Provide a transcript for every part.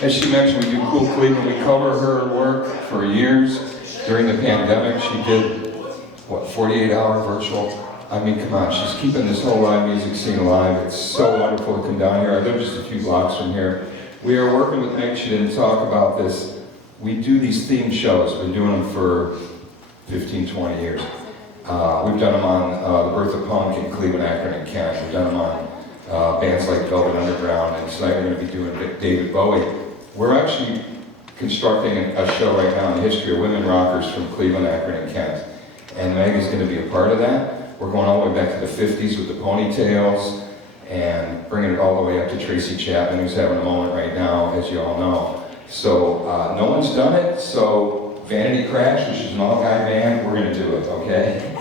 As she mentioned, we do Cool Cleveland. We cover her work for years. During the pandemic, she did, 48-hour virtual? I mean, come on, she's keeping this whole live music scene alive. It's so wonderful to come down here. I live just a few blocks from here. We are working with Nick. She didn't talk about this. We do these theme shows. We've been doing them for 15, 20 years. We've done them on The Birth of Punk in Cleveland, Akron, and Kent. We've done them on bands like Velvet Underground, and tonight we're going to be doing David Bowie. We're actually constructing a show right now on the history of women rockers from Cleveland, Akron, and Kent. And Meg is going to be a part of that. We're going all the way back to the 50s with the ponytails and bringing it all the way up to Tracy Chapman, who's having a moment right now, as you all know. So no one's done it, so Vanity Crash, which is an all-guy band, we're going to do it, okay?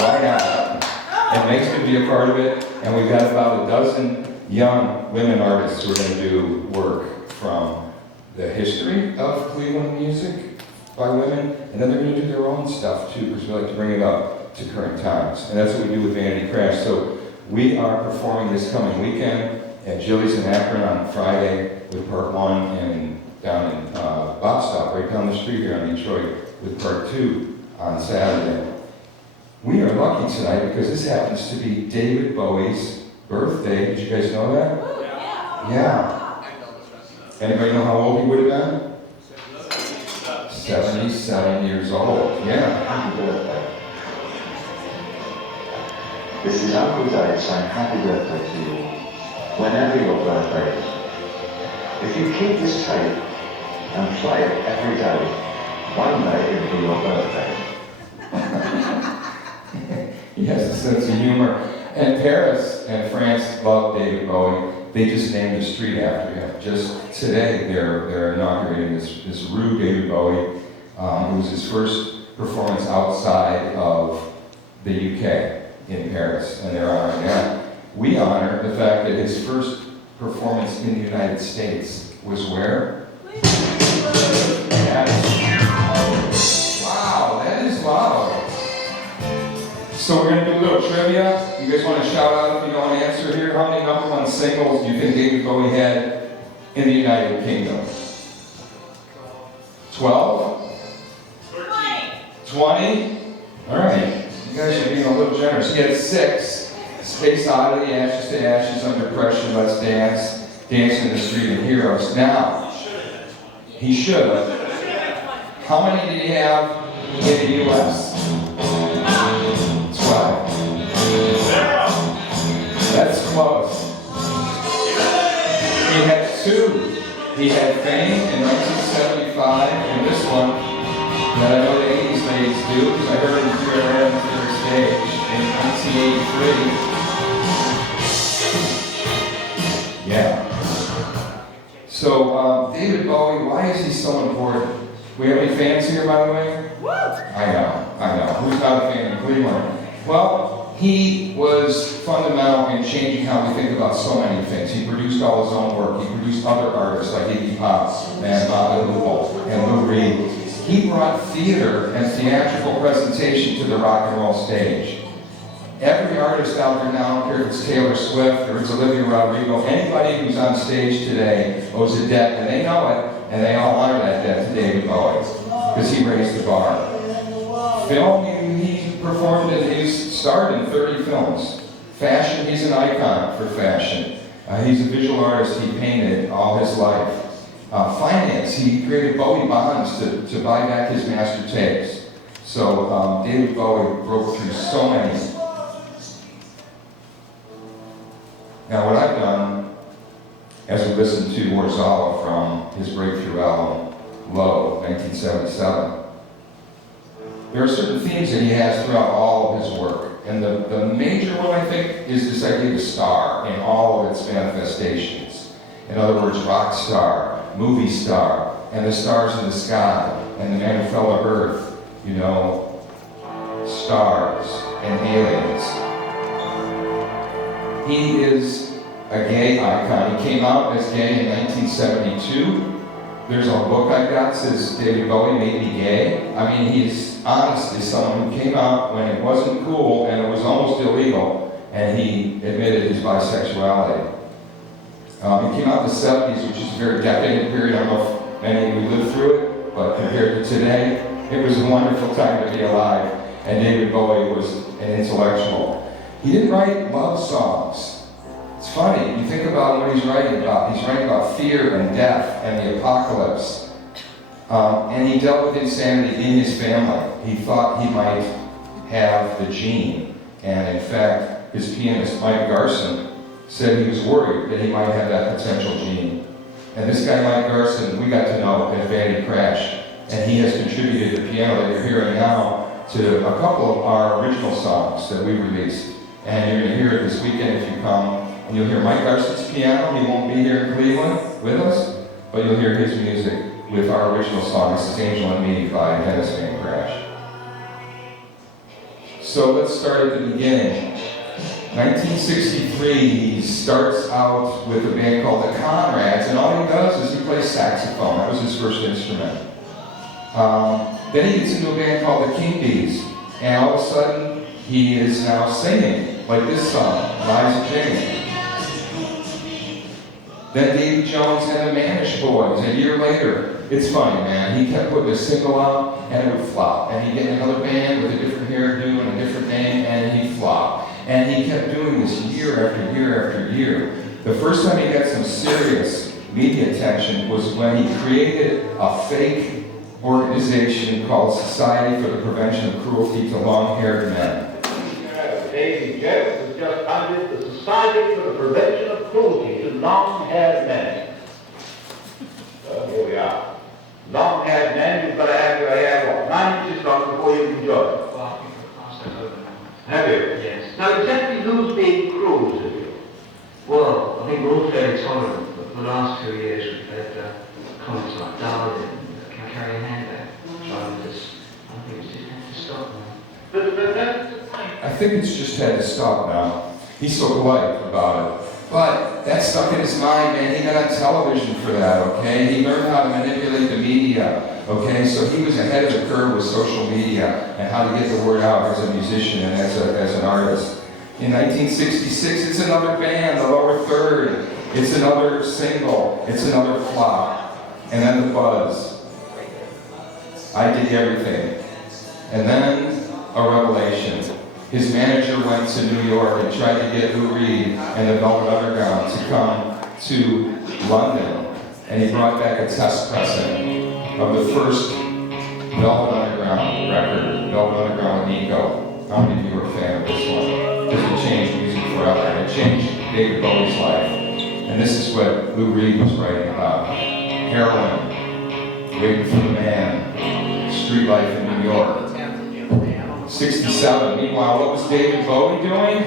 Why not? And Meg's going to be a part of it, and we've got about a dozen young women artists who are going to do work from the history of Cleveland music by women, and then they're going to do their own stuff too, because we like to bring it up to current times. And that's what we do with Vanity Crash. So we are performing this coming weekend at Jilly's in Akron on Friday with Part 1, and down in Bobstop, right down the street here on Detroit, with Part 2 on Saturday. We are lucky tonight because this happens to be David Bowie's birthday. Did you guys know that? Yeah. Anybody know how old he would have been? 77 years old. Yeah. Happy birthday. This is Uncle Dave saying happy birthday to you all, whenever your birthday is. If you keep this tape and play it every day, one day it'll be your birthday. He has a sense of humor. And Paris and France love David Bowie. They just named a street after him. Just today, they're inaugurating this Rue David Bowie. It was his first performance outside of the UK in Paris, and they're honoring that. We honor the fact that his first performance in the United States was where? Wow, that is loud. So we're going to do a little trivia. You guys want to shout out if you know an answer here? How many number one singles do you think David Bowie had in the United Kingdom? 12? 20? All right. You guys are being a little generous. He had 6. Space Oddity, Ashes to Ashes, Under Pressure, Let's Dance, Dance in the Street, and Heroes. Now, he should have. How many did he have in the U.S.? 12. That's close. He had 2. He had Fame in 1975, and this one that I know the 80s ladies do, because I heard him through around their stage in 1983. Yeah. So, David Bowie, why is he so important? We have any fans here, by the way? I know. Who's not a fan of Cleveland? Well, he was fundamental in changing how we think about so many things. He produced all his own work. He produced other artists like Iggy Pop and Bob Dylan and Lou Reed. He brought theater and theatrical presentation to the rock and roll stage. Every artist out there now, I don't care if it's Taylor Swift or it's Olivia Rodrigo, anybody who's on stage today owes a debt, and they know it, and they all honor that debt to David Bowie, because he raised the bar. Film, he performed and he's starred in 30 films. Fashion, he's an icon for fashion. He's a visual artist, he painted all his life. Finance, he created Bowie bonds to buy back his master tapes. So David Bowie broke through so many. Now what I've done, as we listen to Warzawa from his breakthrough album, Low, 1977, there are certain themes that he has throughout all of his work. And the major one, I think, is this idea of a star in all of its manifestations. In other words, rock star, movie star, and the stars in the sky, and the man who fell to earth, you know, stars and aliens. He is a gay icon. He came out as gay in 1972. There's a book I got that says David Bowie made me gay. I mean, he's honestly someone who came out when it wasn't cool and it was almost illegal, and he admitted his bisexuality. It came out in the 70s, which is a very decadent period. I don't know if many of you lived through it, but compared to today, it was a wonderful time to be alive. And David Bowie was an intellectual. He didn't write love songs. It's funny, you think about what he's writing about. He's writing about fear and death and the apocalypse. And he dealt with insanity in his family. He thought he might have the gene. And in fact, his pianist, Mike Garson, said he was worried that he might have that potential gene. And this guy, Mike Garson, we got to know at Vanity Crash. And he has contributed the piano that you're hearing now to a couple of our original songs that we released. And you're going to hear it this weekend if you come. And you'll hear Mike Garson's piano. He won't be here in Cleveland with us, but you'll hear his music with our original song. This is Angel and Me by Dennis Van Crash. So let's start at the beginning. 1963, he starts out with a band called the Conrads, and all he does is he plays saxophone. That was his first instrument. Then he gets into a band called the King Bees, and all of a sudden, he is now singing, like this song, Liza Jane. Then Davy Jones and the Manish Boys, a year later. It's funny, man. He kept putting a single out, and it would flop. And he'd get another band with a different hairdo and a different name, and he'd flop. And he kept doing this year after year after year. The first time he got some serious media attention was when he created a fake organization called Society for the Prevention of Cruelty to Long-Haired Men. Davy Jones has just founded the Society for the Prevention of Cruelty to Long-Haired Men. Here we are. Long-haired men, you've got to have your hair, what, 9 inches long before you can join? Well, I think I've passed that over now. Have you? Yes. Now, exactly who's being cruel to you? Well, I think we're all fairly tolerant, but for the last 2 years we've had comments like Darwin, can carry a handbag, trying this. I think it's just had to stop now. I think it's just had to stop now. He's so polite about it. But that stuck in his mind, man. He got on television for that, okay? He learned how to manipulate the media, okay? So he was ahead of the curve with social media and how to get the word out as a musician and as an artist. In 1966, it's another band, the Lower Third. It's another single. It's another flop. And then the Buzz. I Did Everything. And then a revelation. His manager went to New York and tried to get Lou Reed and the Velvet Underground to come to London. And he brought back a test pressing of the first Velvet Underground record, Velvet Underground with Nico. How many of you are a fan of this one? Because it changed music forever, and it changed David Bowie's life. And this is what Lou Reed was writing about. Heroin, waiting for the man, street life in New York. 67. Meanwhile, what was David Bowie doing?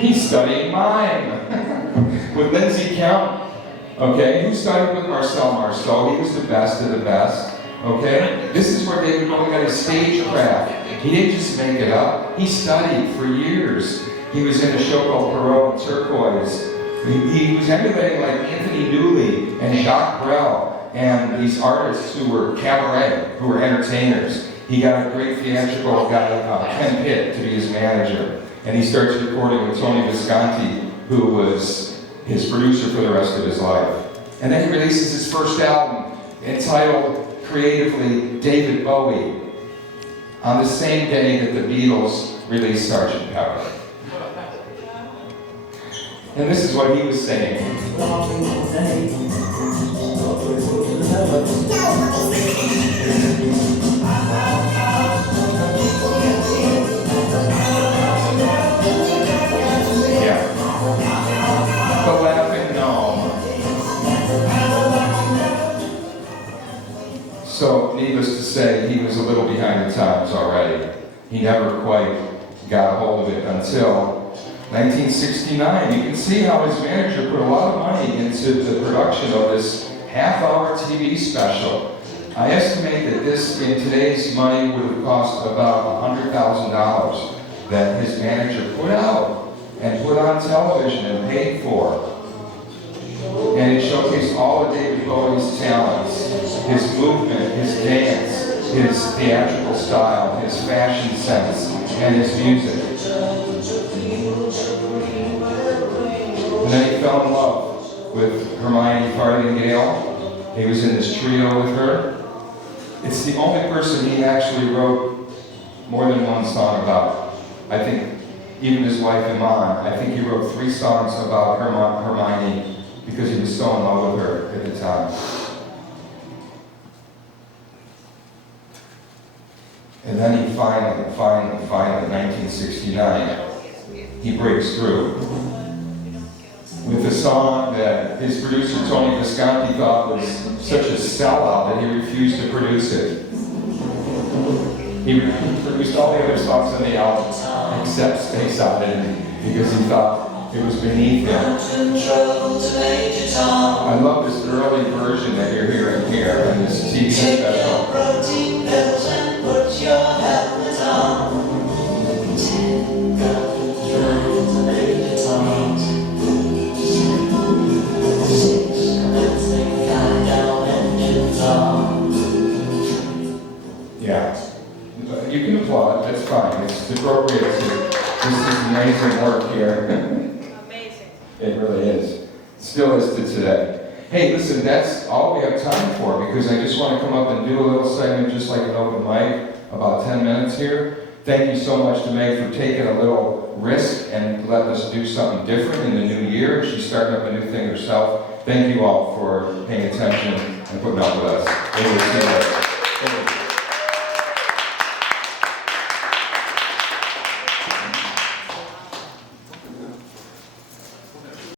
He's studying mime with Lindsay Count. Okay, who studied with Marcel Marceau? He was the best of the best. Okay, this is where David Bowie got his stagecraft. He didn't just make it up. He studied for years. He was in a show called Perot and Turquoise. He was emulating like Anthony Dooley and Jacques Brel and these artists who were cabaret, who were entertainers. He got a great theatrical guy, Ken Pitt, to be his manager. And he starts recording with Tony Visconti, who was his producer for the rest of his life. And then he releases his first album, entitled creatively David Bowie, on the same day that the Beatles released Sgt. Pepper. And this is what he was saying. The Laughing Gnome. So, needless to say, he was a little behind the times already. He never quite got a hold of it until 1969. You can see how his manager put a lot of money into the production of this half-hour TV special. I estimate that this, in today's money, would have cost about $100,000 that his manager put out and put on television and paid for. And it showcased all of David Bowie's talents, his movement, his dance, his theatrical style, his fashion sense, and his music. And then he fell in love with Hermione Farthingale. He was in this trio with her. It's the only person he actually wrote more than one song about. I think even his wife Iman, I think he wrote 3 songs about Hermione because he was so in love with her at the time. And then he finally, 1969, he breaks through with a song that his producer Tony Visconti thought was such a sellout that he refused to produce it. He produced all the other songs on the album except Space Oddity because he thought it was beneath him. I love this early version that you're hearing here in this TV special. Protein pills and put your helmet on. 10 goes to Major Tom. 6 commencing countdown engines on. Yeah. You can applaud, that's fine. It's appropriate. This is amazing work here. Amazing. It really is. Still is to today. Hey, listen, that's all we have time for because I just want to come up and do a little segment just like an open mic, about 10 minutes here. Thank you so much to Meg for taking a little risk and letting us do something different in the new year. She's starting up a new thing herself. Thank you all for paying attention and putting up with us.